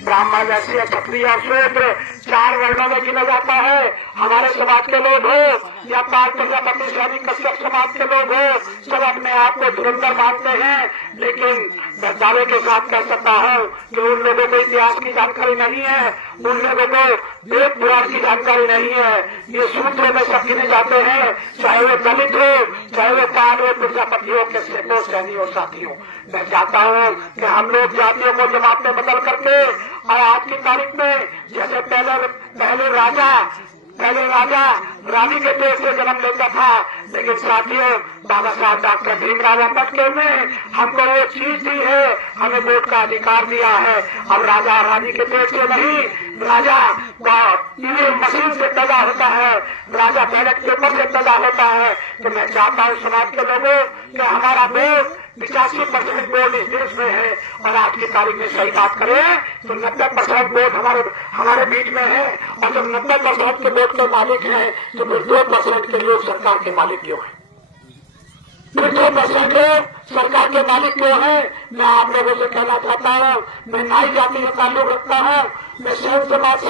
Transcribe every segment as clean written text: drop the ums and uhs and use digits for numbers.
ब्राह्मण, वैश्य, क्षत्रिय और शूद्र 4 वर्णों में गिना जाता है। हमारे समाज के लोग हो या पाल प्रजापति सैनिक कश्यप समाज के लोग हो, सब अपने आप को धुरंधर मानते हैं, लेकिन मैं दावे के साथ कह सकता हूँ कि उन लोगों को इतिहास की जानकारी नहीं है, उन लोगों को वेद पुराण की जानकारी नहीं है। ये सूत्रों में सब गिने जाते हैं, चाहे वो दलित हो, चाहे वो पाल हो, प्रजापति हो, कश्यप हो, सैनी हो। साथियों, मैं चाहता हूँ कि हम लोग जातियों को जमात में बदल करके और आज की तारीख में जैसे पहले राजा रानी के पेट से जन्म लेता था, लेकिन साथियों बाबा साहब डॉक्टर भीमराव अम्बेडकर ने हमको वो चीज दी है, हमें वोट का अधिकार दिया है। अब राजा रानी के पेट से नहीं, राजा ईवीएम मशीन से पैदा होता है, राजा बैलेट पेपर से पैदा होता है। तो मैं चाहता हूँ समाज के लोगों कि हमारा वोट 85% वोट इस देश में है, और आज की तारीख में सही बात करें तो 90% वोट हमारे बीच में है। और जब 90% के वोट के मालिक हैं तो फिर 2% के लोग सरकार के मालिक क्यों है? फिर 2% लोग सरकार के मालिक क्यों है? मैं आप लोगों से कहना चाहता हूँ, मैं नाई जाति से ताल्लुक रखता हूँ, मैं शहर समाज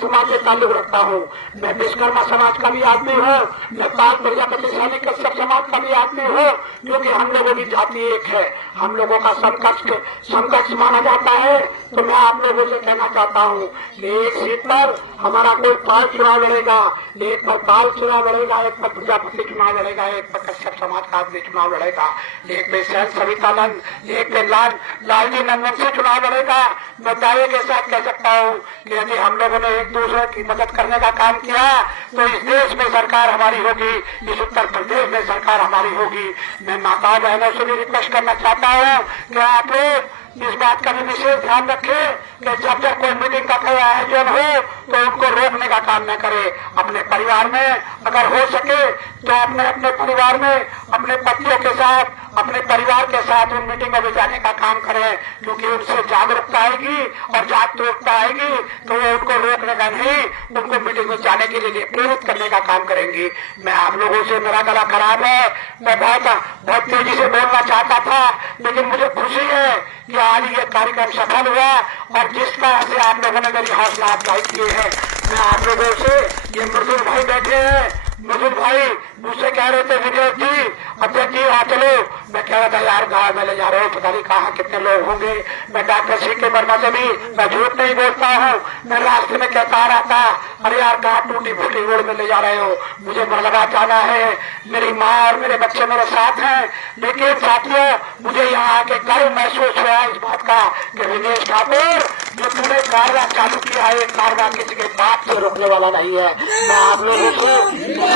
समाज से ताल्लुक रखता हूँ, मैं विश्वकर्मा समाज का भी आदमी हूँ, मैं पाल प्रजापति सैनिक कश्यप समाज का भी आदमी हूँ, क्योंकि हम लोगों की जाति एक है, हम लोगों का समकक्ष माना जाता है। तो मैं आप लोगों से कहना चाहता हूँ कि एक सीट पर हमारा कोई पाल चुनाव लड़ेगा, एक पर पाल चुनाव लड़ेगा, एक पर प्रजापति चुनाव लड़ेगा, एक पर कश्यप समाज का आदमी चुनाव लड़ेगा, एक पे सैन सवितानंद, एक पे लालजी नंदन से चुनाव लड़ेगा। मैं दावे के साथ कह सकता हूँ कि यदि हम लोगों ने एक दूसरे की मदद करने का काम किया तो इस देश में सरकार हमारी होगी, इस उत्तर प्रदेश में सरकार हमारी होगी। मैं माता बहनों से भी रिक्वेस्ट करना चाहता हूँ कि आप लोग इस बात का भी विशेष ध्यान रखें कि जब कोई मीटिंग का कोई आयोजन हो तो उनको रोकने का काम न करे। अपने परिवार में अगर हो सके तो अपने परिवार में अपने पतियों के साथ, अपने परिवार के साथ उन मीटिंगों में जाने का काम करें, क्योंकि उनसे जागरूकता आएगी और जागरूकता आएगी तो वो उनको रोकने का नहीं, उनको मीटिंग में जाने के लिए प्रेरित करने का काम करेंगी। मैं आप लोगों से, मेरा गला खराब है, मैं बहुत तेजी से बोलना चाहता था, लेकिन मुझे खुशी है कि आज ये कार्यक्रम सफल हुआ और जिस तरह से आप लोगों ने मेरी हौसला अफजाई की है। मैं आप लोगों से, ये मजदूर भाई बैठे हैं, मजदूर भाई मुझसे कह रहे थे विजय जी, अध्यक्ष जी आ चलो, मैं कह रहा था यार गाँव में ले जा रहे हो, पता नहीं कहाँ कितने लोग होंगे। मैं डॉक्टर सी के वर्मा से भी मैं झूठ नहीं बोलता हूँ, मैं रास्ते में कहता रहा था अरे यार कहाँ टूटी फूटी रोड में ले जा रहे हो, मुझे मरलगा जाना है, मेरी माँ और मेरे बच्चे मेरे साथ हैं। लेकिन साथियों मुझे यहाँ आके गर्व महसूस हुआ इस बात का कि विनेश ठाकुर जो तूने कारवा चालू किया है, कारवा किसी के बाप से रोकने वाला नहीं है। मैं आप लोगों से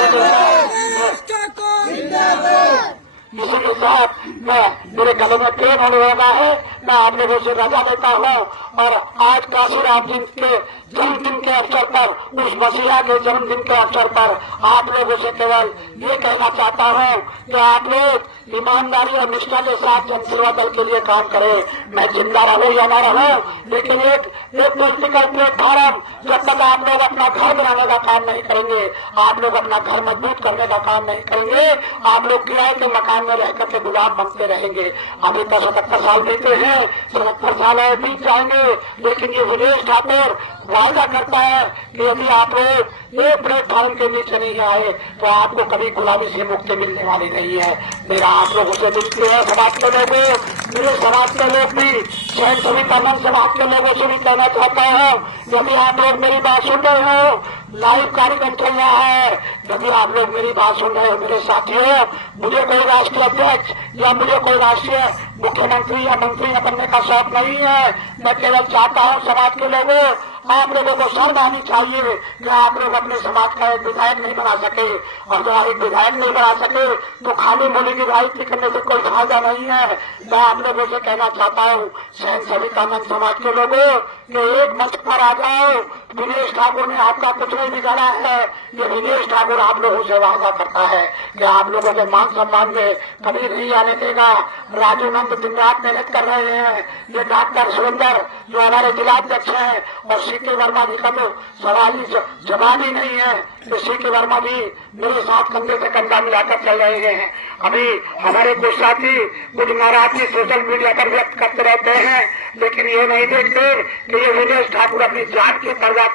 इसी के साथ मैं मेरे गले में पेन होने लगा है, मैं आप लोगों से रजा लेता हूँ। और आज काशीराम जी के जन्मदिन के अवसर पर, उस मसीहा के जन्मदिन के अवसर पर आप लोगों से केवल ये कहना चाहता हूँ कि आप लोग ईमानदारी और निष्ठा के साथ जनसेवा दल के लिए काम करें। मैं जिंदा रहूं या ना रहूं, लेकिन एक पॉलिटिकल प्लेटफॉर्म जब तक आप लोग अपना घर बनाने का काम नहीं करेंगे, आप लोग अपना घर मजबूत करने का काम नहीं करेंगे, आप लोग किराए के मकान में रहकर के गुलाम बनते रहेंगे। अभी तो 77 साल बीते हैं, 77 साल बीत जाएंगे, लेकिन ये विनेश ठाकुर वादा करता है कि यदि आप लोग एक प्लेटफॉर्म के नीचे नहीं आए तो आपको कभी गुलामी से मुक्ति मिलने वाली नहीं है। मेरा आप लोगों से विनती है, समाज के लोगों, मेरे समाज के लोग भी, स्वयं सवितानंद समाज के लोगों से भी कहना चाहता हूँ, यदि आप लोग मेरी बात सुन रहे हो, लाइव कार्यक्रम चल रहा है, यदि आप लोग मेरी बात सुन रहे हो मेरे साथियों, मुझे कोई राष्ट्रीय अध्यक्ष या मुझे कोई राष्ट्रीय मुख्यमंत्री या मंत्री बनने का शौक नहीं है। मैं केवल चाहता हूँ समाज के लोगों, आप लोगों को शर्म आनी चाहिए कि आप लोग अपने समाज का एक विधायक नहीं बना सके, और जब एक विधायक नहीं बना सके तो खाली बोली की राजनीति करने से कोई फायदा नहीं है। मैं आप लोगों से कहना चाहता हूँ, सहन सवितानंद समाज के लोगों कि एक मंच पर आ जाओ। विनेश ठाकुर ने आपका कुछ नहीं बिगाड़ा है, ये विनेश ठाकुर आप लोगों से वादा करता है कि आप लोगों के मान सम्मान में कभी नहीं आने देगा। राजू नंद दिन रात मेहनत कर रहे हैं, ये डॉक्टर सुरेंद्र जो हमारे जिलाध्यक्ष हैं, और सी के वर्मा जी का तो सवाल ही जवाब ही नहीं है। तो सीके वर्मा भी मेरे साथ कंधे से कंधा मिलाकर चल रहे हैं। अभी हमारे कुछ साथी कुछ नाराजगी सोशल मीडिया पर व्यक्त करते रहते हैं, लेकिन ये नहीं देखते कि ये विनेश ठाकुर अपनी जान की परवाह